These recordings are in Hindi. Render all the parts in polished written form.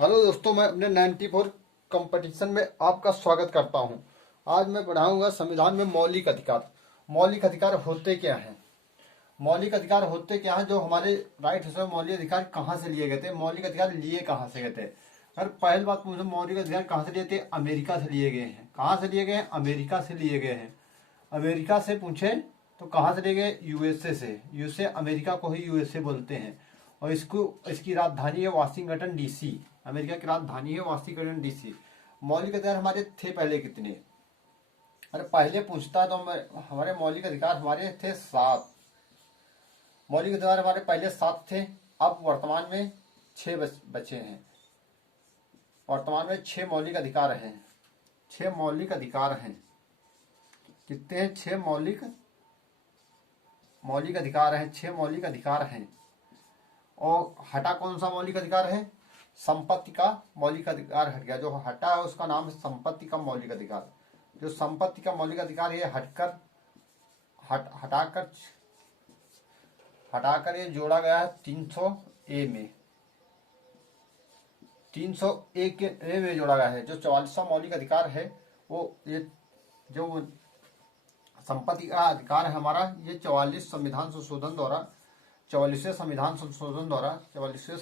हेलो दोस्तों, मैं अपने 94 कंपटीशन में आपका स्वागत करता हूं। आज मैं पढ़ाऊंगा संविधान में मौलिक अधिकार। मौलिक अधिकार होते क्या हैं? मौलिक अधिकार होते क्या हैं? जो हमारे राइट है, मौलिक अधिकार कहाँ से लिए गए थे? मौलिक अधिकार लिए कहाँ से गए थे? अगर पहली बात पूछो, मौलिक अधिकार कहाँ से लिए थे? अमेरिका से लिए गए हैं। कहाँ से लिए गए हैं? अमेरिका से लिए गए हैं। अमेरिका से पूछे तो कहाँ से लिए गए? यूएसए से। यूएसए, अमेरिका को ही यूएसए बोलते हैं। और इसकी राजधानी है वाशिंगटन डीसी। अमेरिका की राजधानी है वाशिंगटन डीसी। मौलिक अधिकार हमारे थे पहले कितने? अरे पहले पूछता तो हमारे मौलिक अधिकार हमारे थे 7। मौलिक अधिकार हमारे पहले 7 थे। अब वर्तमान में 6 बचे हैं। वर्तमान में 6 मौलिक अधिकार हैं। 6 मौलिक अधिकार हैं। कितने हैं? 6 मौलिक अधिकार हैं। 6 मौलिक अधिकार हैं। और हटा कौन सा मौलिक अधिकार है? संपत्ति का मौलिक अधिकार हट गया। जो हटा है उसका नाम है संपत्ति का मौलिक अधिकार। जो संपत्ति का मौलिक अधिकार ये हटाकर ये जोड़ा गया है 300 ए में। 300 ए के ए में जोड़ा गया है। जो 44वां मौलिक अधिकार है वो ये जो संपत्ति का अधिकार है हमारा, ये 44 संविधान संशोधन द्वारा 44वें संविधान संशोधन द्वारा 44वें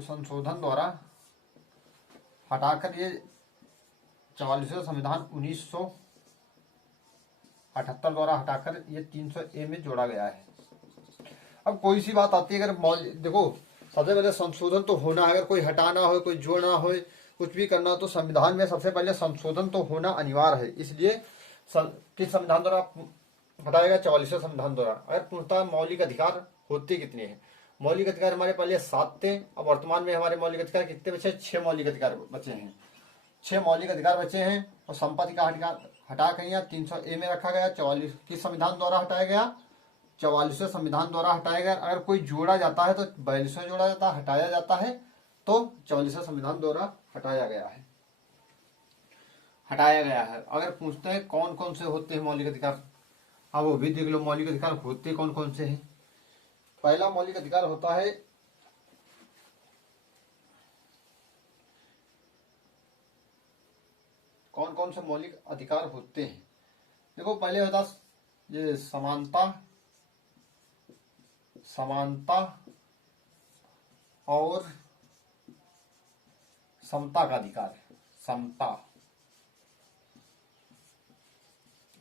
संशोधन द्वारा हटाकर ये 44वें संविधान 1978 द्वारा हटाकर ये 300 ए में जोड़ा गया है। अब कोई सी बात आती है, अगर देखो, सबसे पहले संशोधन तो होना है। अगर कोई हटाना हो, कोई जोड़ना हो, कुछ भी करना हो तो संविधान में सबसे पहले संशोधन तो होना अनिवार्य है। इसलिए किस संविधान द्वारा हटाएगा? 44वें संविधान द्वारा। अगर पूछता मौलिक अधिकार होते कितने हैं? मौलिक अधिकार हमारे पहले 7 थे। अब वर्तमान में हमारे मौलिक अधिकार कितने बचे? 6 मौलिक अधिकार बचे हैं। 6 मौलिक अधिकार बचे हैं। और संपत्ति का अधिकार हटा कर 300 ए में रखा गया। 44 किस संविधान द्वारा हटाया गया? 44वें संविधान द्वारा हटाया गया। अगर कोई जोड़ा जाता है तो 42वें जोड़ा जाता है। हटाया जाता है तो 44वें संविधान द्वारा हटाया गया है। अगर पूछते हैं कौन कौन से होते हैं मौलिक अधिकार, अब वो भी देख लो। मौलिक अधिकार होते कौन कौन से हैं? पहला मौलिक अधिकार होता है कौन कौन से मौलिक अधिकार होते हैं? देखो, पहले होता ये समानता और समता का अधिकार। समता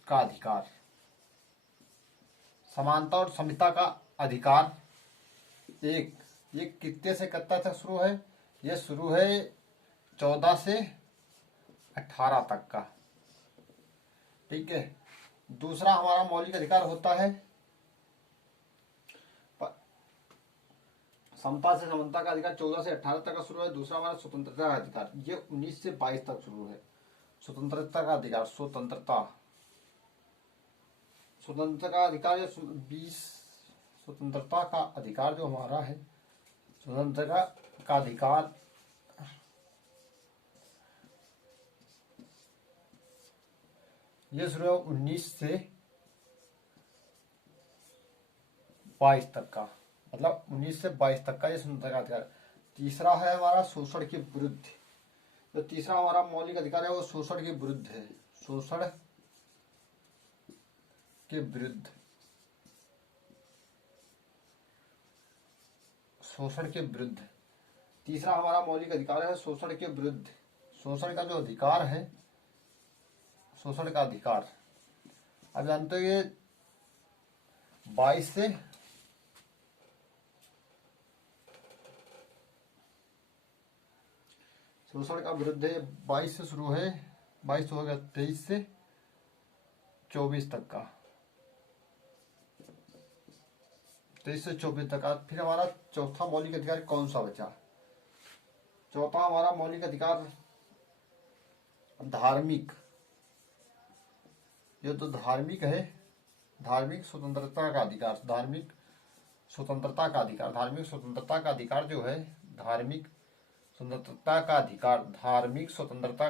का अधिकार, समानता और समता का अधिकार। ये कितने से कितना तक शुरू है? ये शुरू है 14 से 18 तक का। ठीक है। दूसरा हमारा मौलिक अधिकार होता है समता से समानता का अधिकार 14 से 18 तक का शुरू है। दूसरा हमारा स्वतंत्रता का अधिकार, ये 19 से 22 तक शुरू है। स्वतंत्रता का अधिकार, स्वतंत्रता का अधिकार 20। स्वतंत्रता का अधिकार जो हमारा है, स्वतंत्रता का अधिकार ये शुरू है 19 से 22 तक का। मतलब 19 से 22 तक का ये स्वतंत्रता का अधिकार। तीसरा है हमारा शोषण के विरुद्ध। जो तीसरा हमारा मौलिक अधिकार है वो शोषण के विरुद्ध है। शोषण के विरुद्ध तीसरा हमारा मौलिक अधिकार है शोषण के विरुद्ध। शोषण का जो अधिकार है, शोषण का अधिकार, अब जानते हो ये 22 से शोषण का विरुद्ध है। 22 से शुरू है, 22 हो गया 23 से 24 तक का। 23 से 24 तक का। फिर हमारा चौथा मौलिक अधिकार कौन सा बचा? चौथा हमारा मौलिक अधिकार धार्मिक। ये तो धार्मिक है, धार्मिक स्वतंत्रता का अधिकार। धार्मिक स्वतंत्रता का अधिकार जो है, धार्मिक स्वतंत्रता का अधिकार, धार्मिक स्वतंत्रता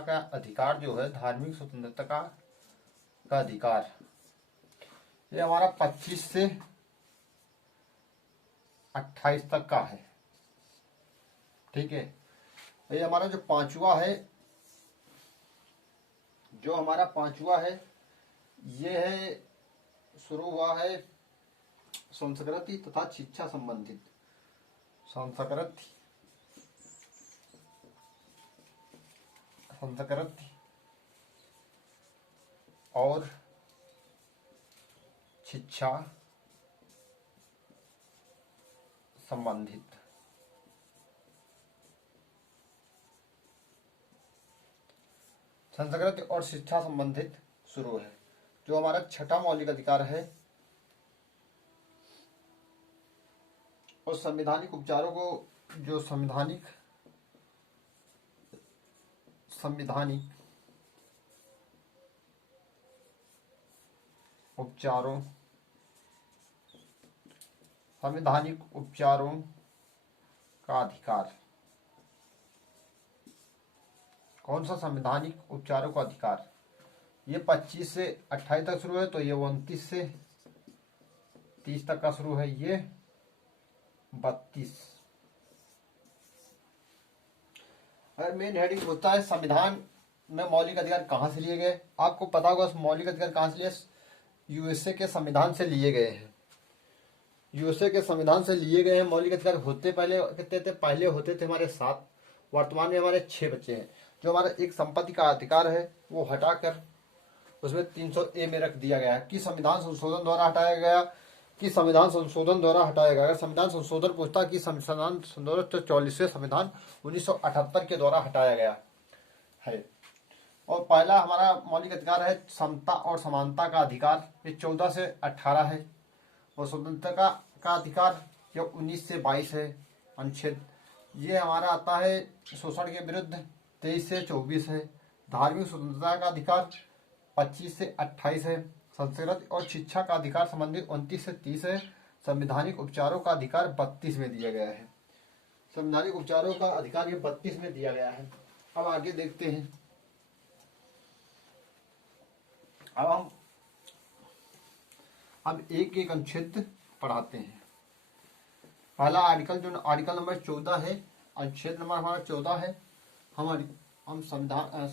का अधिकार जो है, धार्मिक स्वतंत्रता का अधिकार, ये हमारा 25 से 28 तक का है। ठीक है, ये हमारा जो पांचवा है, जो हमारा पांचवा है ये है, शुरू हुआ है संस्कृति तथा शिक्षा संबंधित। संस्कृति संस्कृति और शिक्षा संबंधित। संस्कृति और शिक्षा संबंधित शुरू है। जो हमारा छठा मौलिक अधिकार है, और संवैधानिक उपचारों को, जो संवैधानिक उपचारों संवैधानिक उपचारों का अधिकार। कौन सा संवैधानिक उपचारों का अधिकार? ये 25 से 28 तक शुरू है, तो ये 29 से 30 तक का शुरू है, ये 32। अगर मेन हेडिंग होता है संविधान में मौलिक अधिकार कहाँ से लिए गए। आपको पता होगा मौलिक अधिकार कहाँ से लिए, यूएसए के संविधान से लिए गए हैं। यूएसए के संविधान से लिए गए हैं मौलिक अधिकार। होते पहले कितने थे? पहले होते थे हमारे 7, वर्तमान में हमारे 6 बचे हैं। जो हमारा एक संपत्ति का अधिकार है वो हटाकर उसमें 300A में रख दिया गया है कि संविधान संशोधन द्वारा हटाया गया, कि संविधान संशोधन द्वारा हटाया गया। अगर संविधान संशोधन पूछता कि संविधान 44वें संविधान 1978 के द्वारा हटाया गया है। और पहला हमारा मौलिक अधिकार है समता और समानता का अधिकार, ये 14 से 18 है। और स्वतंत्रता का अधिकार ये 19 से 22 है अनुच्छेद। ये हमारा आता है शोषण के विरुद्ध 23 से 24 है। धार्मिक स्वतंत्रता का अधिकार 25 से 28 है। संस्कृति और शिक्षा का अधिकार संबंधित 29 से 30 है। संवैधानिक उपचारों का अधिकार 32 में दिया गया है। संवैधानिक उपचारों का अधिकार ये 32 में दिया गया है। अब आगे देखते हैं। अब एक एक अनुच्छेद पढ़ाते हैं। पहला आर्टिकल, जो आर्टिकल नंबर 14 है, अनुच्छेद नंबर हमारा 14 है। हम संविधान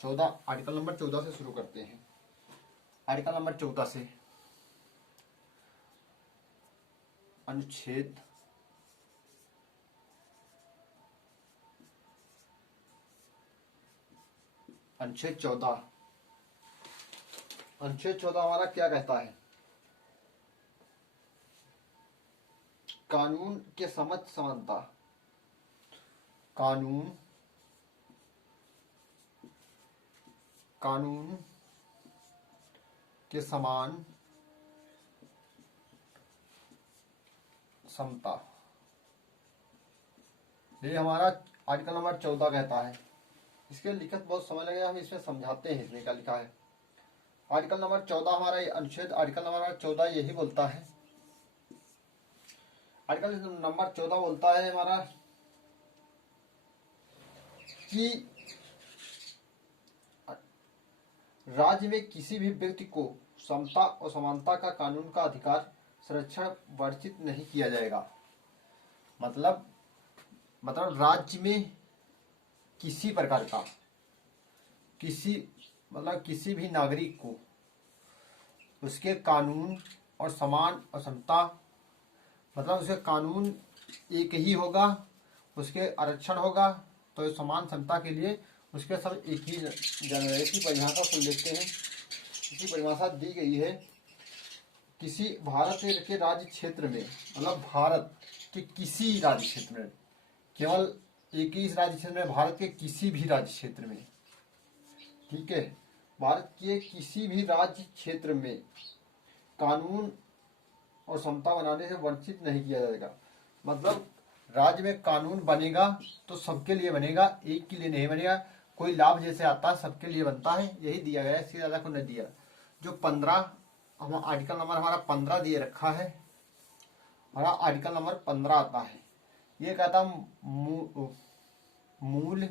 14 आर्टिकल नंबर 14 से शुरू करते हैं। आर्टिकल नंबर 14 से अनुच्छेद अनुच्छेद 14 हमारा क्या कहता है? कानून के समक्ष समानता। कानून के समान समता, ये हमारा आर्टिकल नंबर 14 कहता है। इसके लिखत बहुत समय लगेगा, हम इसमें समझाते हैं इसमें क्या लिखा है। आर्टिकल नंबर 14 हमारा अनुच्छेद आर्टिकल नंबर 14 यही बोलता है। आर्टिकल नंबर 14 बोलता है हमारा कि राज्य में किसी भी व्यक्ति को समता और समानता का कानून का अधिकार संरक्षण वर्जित नहीं किया जाएगा। मतलब राज्य में किसी प्रकार का किसी भी नागरिक को उसके कानून और समान और समता, मतलब उसके कानून एक ही होगा, उसके आरक्षण होगा, तो समान समता के लिए उसके सब एक ही जनरल की परिभाषा सुन लेते हैं। इसी परिभाषा दी गई है, किसी भारत के राज्य क्षेत्र में, मतलब भारत के किसी राज्य क्षेत्र में, केवल एक ही राज्य क्षेत्र में, भारत के किसी भी राज्य क्षेत्र में, ठीक है, भारत के किसी भी राज्य क्षेत्र में कानून और समता बनाने से वंचित नहीं किया जाएगा। मतलब राज्य में कानून बनेगा तो सबके लिए बनेगा, एक के लिए नहीं बनेगा। कोई लाभ जैसे आता है सबके लिए बनता है, यही दिया गया है, इससे ज्यादा को नहीं दिया। जो 15 हम आर्टिकल नंबर हमारा 15 दिए रखा है, हमारा आर्टिकल नंबर 15 आता है। ये कहता मूल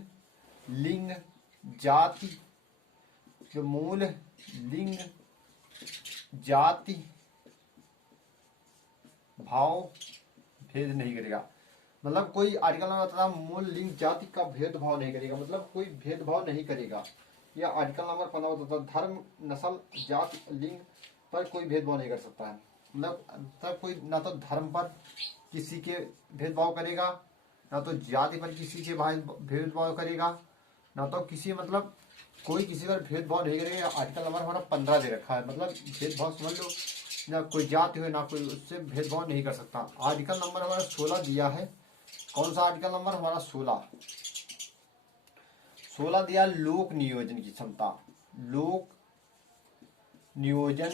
लिंग जाति, जो मूल लिंग जाति भाव भेद नहीं करेगा। मतलब कोई आर्टिकल नंबर बताता है मूल लिंग जाति का भेदभाव नहीं करेगा, मतलब कोई भेदभाव नहीं करेगा। या आर्टिकल नंबर 15 बताता है धर्म, नस्ल, जाति, लिंग पर कोई भेदभाव नहीं कर सकता है। मतलब कोई ना तो धर्म पर किसी के भेदभाव करेगा, ना तो जाति पर किसी के भेदभाव करेगा, ना तो किसी मतलब कोई किसी पर भेदभाव नहीं करेगा। आर्टिकल नंबर हमारा 15 दे रखा है, मतलब भेदभाव समझ लो, ना कोई जाति हो ना कोई उससे भेदभाव नहीं कर सकता। आर्टिकल नंबर हमारा 16 दिया है। कौन सा आर्टिकल नंबर हमारा 16 दिया लोक नियोजन की क्षमता। लोक नियोजन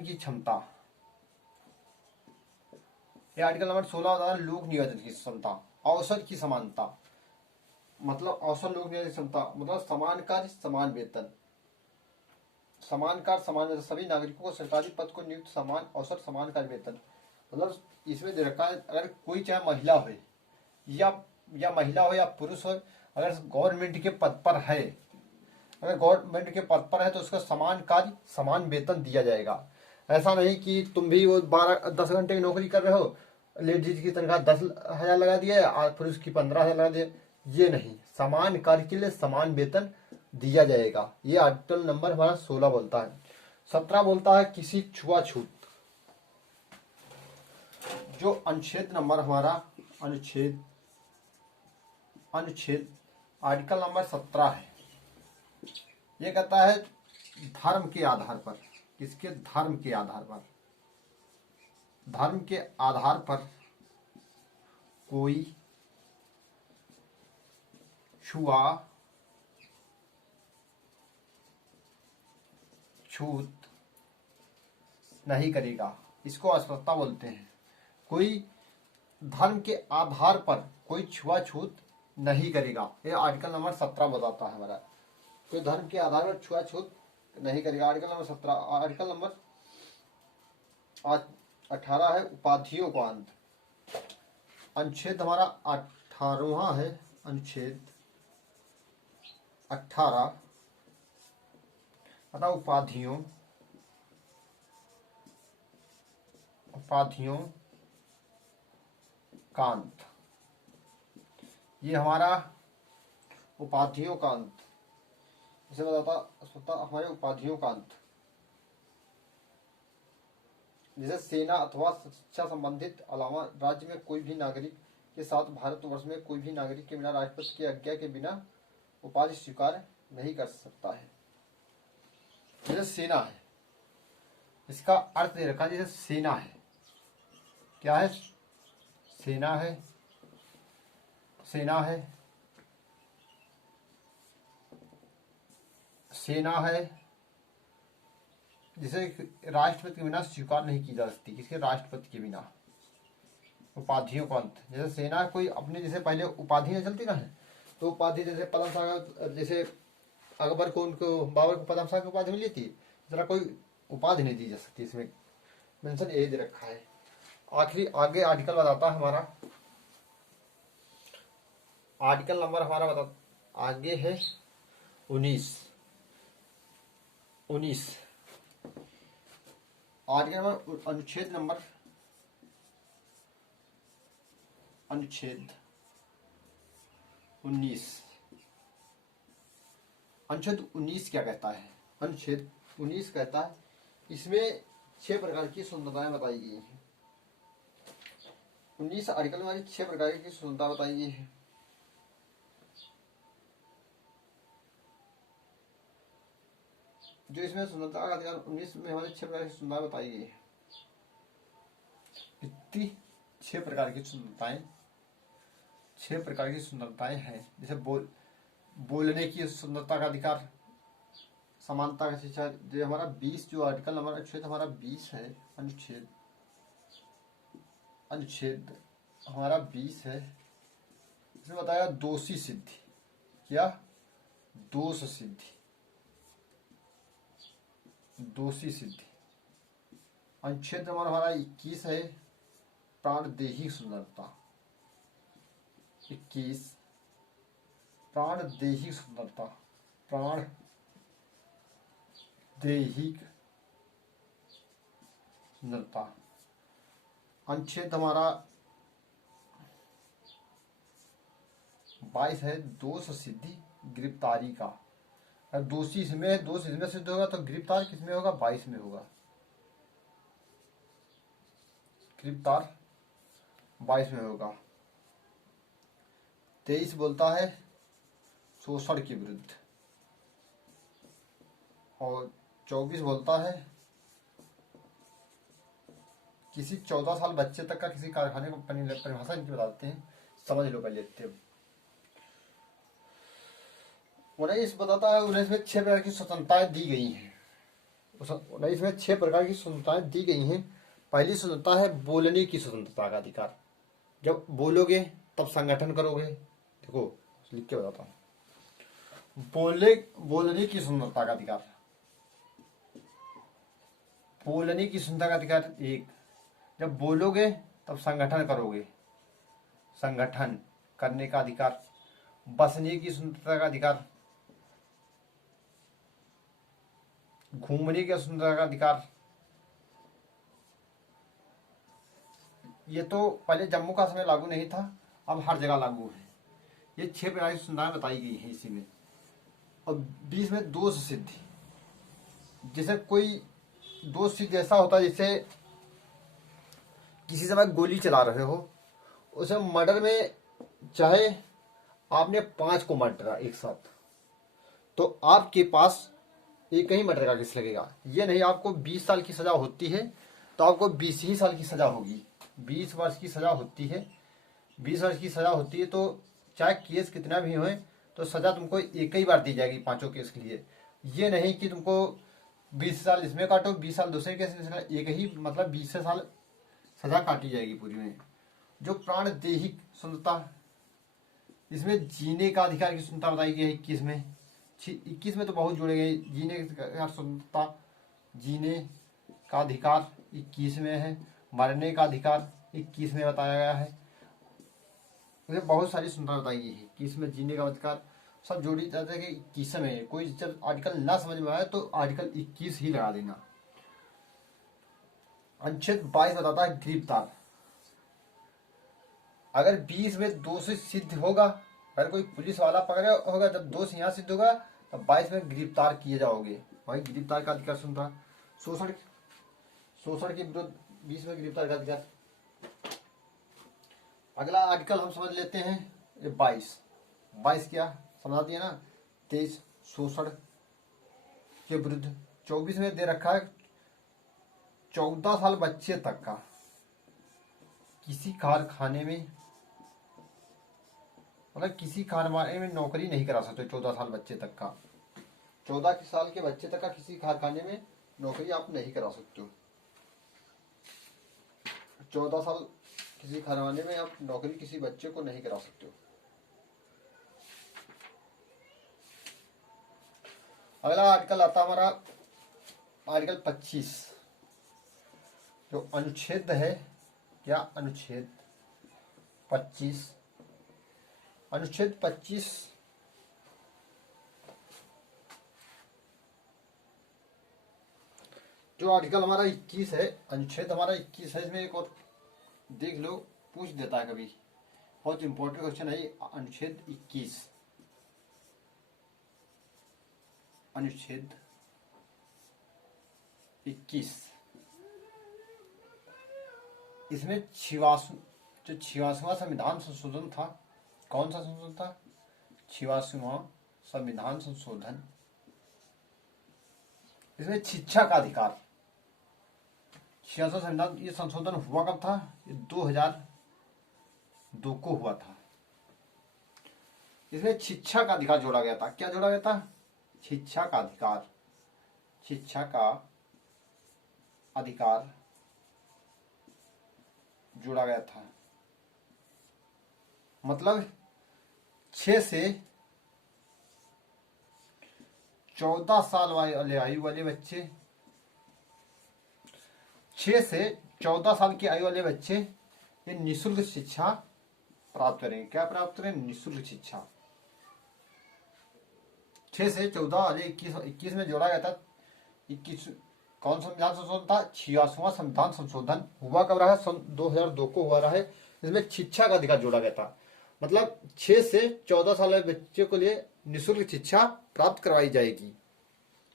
की क्षमता। यह आर्टिकल नंबर 16 बता रहा है लोक नियोजन की क्षमता। अवसर की समानता, मतलब अवसर लोक नियोजन की क्षमता मतलब समान कार्य समान वेतन। समान कार्य समान वेतन, सभी नागरिकों को सरकारी पद को नियुक्त समान अवसर समान कार्य वेतन। मतलब इसमें दे रखा है अगर कोई चाहे महिला हो या महिला हो या पुरुष हो, अगर गवर्नमेंट के पद पर है, अगर गवर्नमेंट के पद पर है तो उसका समान कार्य समान वेतन दिया जाएगा। ऐसा नहीं कि तुम भी वो 10 घंटे की नौकरी कर रहे हो, लेडीज की तनख्वाह 10,000 लगा दिया और पुरुष की 15,000 लगा दिया, ये नहीं, समान कार्य के लिए समान वेतन दिया जाएगा। ये आर्टिकल नंबर हमारा 16 बोलता है। 17 बोलता है किसी छुआछूत। जो अनुच्छेद नंबर हमारा अनुच्छेद आर्टिकल नंबर 17 है, ये कहता है धर्म के आधार पर, किसके धर्म के आधार पर, धर्म के आधार पर कोई छुआछूत नहीं करेगा, इसको अस्पृश्यता बोलते हैं। कोई धर्म के आधार पर कोई छुआछूत नहीं करेगा, ये आर्टिकल नंबर 17 बताता है हमारा। कोई धर्म के आधार पर छुआछूत नहीं करेगा, आर्टिकल नंबर 17। आर्टिकल नंबर 18 है उपाधियों का अंत। अनुच्छेद हमारा 18वां है, अनुच्छेद 18 अतः उपाधियों का अंत। ये हमारा उपाधियों का अंत, इसे बताता हमारे उपाधियों का अंत। जैसे सेना अथवा शिक्षा संबंधित अलावा राज्य में कोई भी नागरिक के साथ भारतवर्ष में कोई भी नागरिक के बिना राष्ट्रपति की आज्ञा के बिना उपाधि स्वीकार नहीं कर सकता है। जैसे सेना है, इसका अर्थ दे रखा है जैसे सेना है, क्या है, सेना है, सेना है, सेना है जिसे राष्ट्रपति के बिना स्वीकार नहीं की जा सकती, किसके, राष्ट्रपति के बिना। उपाधियों का अंत, जैसे सेना कोई अपने, जैसे पहले उपाधियां चलती ना है, तो उपाधि जैसे पदम सागर, जैसे अकबर को उनको बाबर को पदम सागर की उपाधि मिली थी, जरा कोई उपाधि नहीं दी जा सकती, इसमें मेंशन यही दे रखा है। आखिरी आगे आर्टिकल बताता है हमारा, आर्टिकल नंबर हमारा बता आगे है 19 आर्टिकल नंबर अनुच्छेद 19। अनुच्छेद 19 क्या कहता है, अनुच्छेद 19 कहता है इसमें 6 प्रकार की सुंदरताएं बताई गई हैं। 19 आर्टिकल में 6 प्रकार की सुंदरता बताई गई है। जो इसमें सुंदरता का अधिकार 19 में हमारे 6 प्रकार की सुंदरता बताई गई है। इतनी 6 प्रकार की सुंदरताएं, 6 प्रकार की सुंदरताएं हैं। जैसे बोलने की सुंदरता का अधिकार, समानता का शिक्षा, जो हमारा 20 जो आर्टिकल नंबर अनुच्छेद हमारा 20 है, अनुच्छेद हमारा 20 है, इसमें बताया दोषी सिद्धि, क्या, दोष सिद्धि, दोषी सिद्धि। अनुच्छेद नंबर हमारा 21 है प्राणदेही सुंदरता, 21 प्राणदेही सुंदरता, दैहिक सुंदरता। अनुच्छेद हमारा 22 है, दोष सिद्धि गिरफ्तारी का। अगर दोषी इसमें है, दोष इसमें सिद्ध होगा तो गिरफ्तार किसमें होगा? 22 में होगा। गिरफ्तार 22 में होगा। 23 बोलता है शोषण के विरुद्ध, और 24 बोलता है किसी 14 साल बच्चे तक का किसी कारखाने को परिभाषा इनकी बताते हैं, समझ लो पहले। 19 बताता है 19 में 6 प्रकार की स्वतंत्रताएं दी गई हैं। 19 में 6 प्रकार की स्वतंत्रताएं दी गई हैं। पहली स्वतंत्रता है बोलने की स्वतंत्रता का अधिकार। जब बोलोगे तब संगठन करोगे। देखो लिख के बताता हूँ। बोलने की स्वतंत्रता का अधिकार। बोलने की स्वतंत्रता का अधिकार एक, जब बोलोगे तब संगठन करोगे, संगठन करने का अधिकार। बसने की स्वतंत्रता का अधिकार, घूमने की स्वतंत्रता का अधिकार। ये तो पहले जम्मू कश्मीर में लागू नहीं था, अब हर जगह लागू है। ये 6 प्रकार की स्वतंत्रताएं बताई गई हैं इसी में। और 20 में दोष सिद्धि। जैसे कोई दोष सिद्ध ऐसा होता है जैसे किसी समय गोली चला रहे हो, उसे मर्डर में चाहे आपने 5 को मर्डर करा एक साथ, तो आपके पास एक ही मर्डर का केस लगेगा। ये नहीं आपको 20 साल की सजा होती है तो आपको 20 ही साल की सजा होगी। 20 वर्ष की सजा होती है, 20 वर्ष की सजा होती है, तो चाहे केस कितना भी हो तो सजा तुमको एक ही बार दी जाएगी 5 केस के लिए। ये नहीं कि तुमको 20 साल इसमें काटो, 20 साल दूसरे केस में, एक ही मतलब 20 साल सजा काटी जाएगी पूरी में। जो प्राण दैहिक स्वतंत्रता, इसमें जीने का अधिकार की स्वतंत्रता बताई गई है 21 में। 21 में तो बहुत जुड़े गए। जीने का स्वतंत्रता, जीने का अधिकार 21 में है। मरने का अधिकार 21 में बताया गया है। इसमें बहुत सारी स्वतंत्रता बताई गई है। 21 में जीने का अधिकार सब जोड़ी जाते हैं कि 21 में। कोई जब आर्टिकल ना समझ में आए तो आर्टिकल 21 ही लगा देना। अनुच्छेद 22 बताता है गिरफ्तार। अगर 20 में दोष सिद्ध होगा, अगर कोई पुलिस वाला पकड़े होगा, जब दोष यहाँ सिद्ध होगा तब 22 में गिरफ्तार किए जाओगे। भाई गिरफ्तार का अधिकार सुनता। शोषण के विरुद्ध 20 में गिरफ्तार का अधिकार। अगला आर्टिकल हम समझ लेते हैं, ये 22 क्या समझा दिया ना। 23 शोषण के विरुद्ध। 24 में दे रखा है 14 साल बच्चे तक का किसी कारखाने में, मतलब किसी कारखाने में नौकरी नहीं करा सकते। 14 साल बच्चे तक का, 14 साल के बच्चे तक का किसी कारखाने में नौकरी आप नहीं करा सकते हो। 14 साल किसी कारखाने में आप नौकरी किसी बच्चे को नहीं करा सकते हो। अगला आर्टिकल आता हमारा आर्टिकल 25, जो अनुच्छेद है क्या, अनुच्छेद 25। अनुच्छेद 25 जो आर्टिकल हमारा 21 है, अनुच्छेद हमारा 21 है। इसमें एक और देख लो, पूछ देता है कभी, बहुत इंपॉर्टेंट क्वेश्चन है। अनुच्छेद 21, अनुच्छेद 21, इसमें 86वां संविधान संशोधन था। कौन सा संशोधन था? 86वां संविधान संशोधन। इसमें शिक्षा का अधिकार, 86वां संविधान, ये संशोधन हुआ कब था? ये 2002 को हुआ था। इसमें शिक्षा का अधिकार जोड़ा गया था। क्या जोड़ा गया था? शिक्षा का अधिकार। शिक्षा का अधिकार जोड़ा गया था। मतलब 6 से 14 साल वाले आयु वाले बच्चे, 6 से 14 साल की आयु वाले बच्चे ये निःशुल्क शिक्षा प्राप्त करेंगे। क्या प्राप्त करेंगे? निःशुल्क शिक्षा। 6 से 14 वाले 21 में जोड़ा गया था 21 कौन सा संविधान संशोधन था? 86वां संविधान संशोधन हुआ कब रहा है? सन 2002 को हुआ रहा है। इसमें शिक्षा का अधिकार जोड़ा गया था, मतलब 6 से 14 साल के बच्चे को लिए निःशुल्क शिक्षा प्राप्त करवाई जाएगी,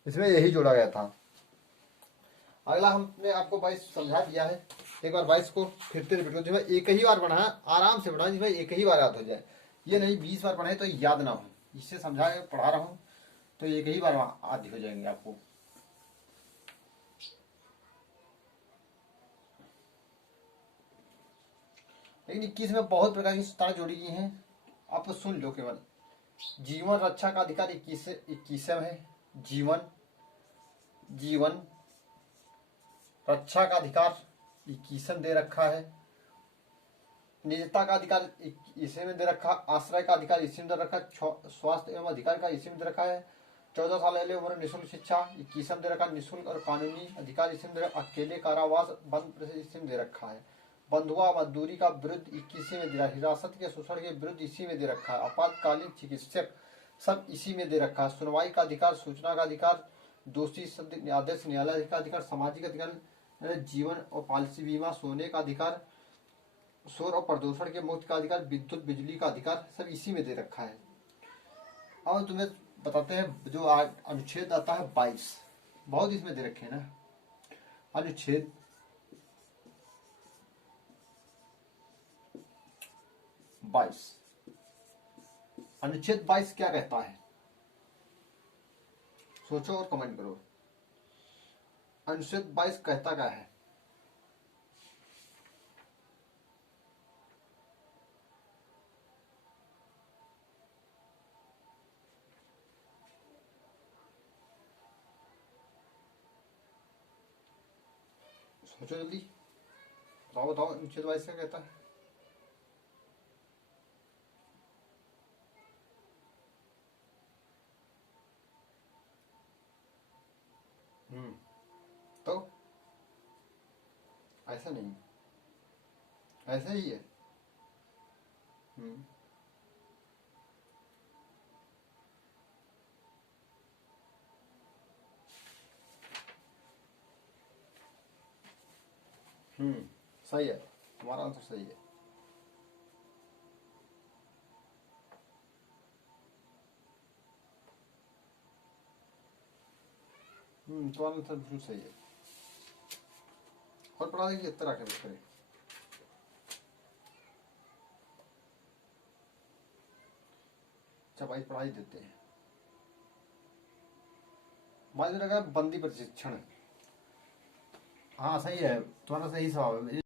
इसमें यही जोड़ा गया था। अगला हमने आपको 22 समझा दिया है, एक बार 22 को फिर से रिपीट करो, जिसमें एक ही बार पढ़ा, आराम से पढ़ा, जिसमें एक ही बार याद हो जाए, ये नहीं 20 बार पढ़े तो याद ना हो। इससे समझा पढ़ा रहा हूँ तो एक ही बार आदि हो जाएंगे आपको। लेकिन 21 में बहुत प्रकार की सूचनाएं जोड़ी गई हैं, आप सुन लो केवल। जीवन रक्षा का अधिकार 21 में है। जीवन रक्षा का अधिकार 21 दे रखा है। निजता का अधिकार इसी में दे रखा, आश्रय का अधिकार इसी में दे रखा, स्वास्थ्य एवं अधिकार का इसी में दे रखा है। 14 साल पहले उम्र निःशुल्क शिक्षा 21 दे रखा, निःशुल्क और कानूनी अधिकार इसी में दे रखा, अकेले कारावास बंद इसी में दे रखा है। बंधुआ मजदूरी का विरुद्ध 21 में दे रखा, हिरासत के शोषण के विरुद्ध इसी में दे रखा है, आपातकालीन चिकित्सक सब इसी में दे रखा है। सुनवाई का अधिकार, सूचना का अधिकार, दोषी आदेश न्यायालय का अधिकार, सामाजिक अधिकार, जीवन और पॉलिसी बीमा, सोने का अधिकार, शोर और प्रदूषण के मुक्त का अधिकार, विद्युत बिजली का अधिकार सब इसी में दे रखा है। अब तुम्हें बताते हैं जो अनुच्छेद आता है 22, बहुत इसमें दे रखे हैं ना। अनुच्छेद 22, अनुच्छेद 22 क्या कहता है? सोचो और कमेंट करो। अनुच्छेद 22 कहता क्या है? सोचो जल्दी, बताओ बताओ, अनुच्छेद 22 क्या कहता है? तो ऐसा नहीं, ऐसा ही है। हम्म सही है, तुम्हारा आंसर सही है। तुम्हारा आंसर बिल्कुल सही है। और पढ़ा देखिए, तरह के करें। अच्छा भाई, पढ़ाई देते हैं। मालूम लगा बंदी प्रशिक्षण। हाँ सही है, तुम्हारा सही सवाल है।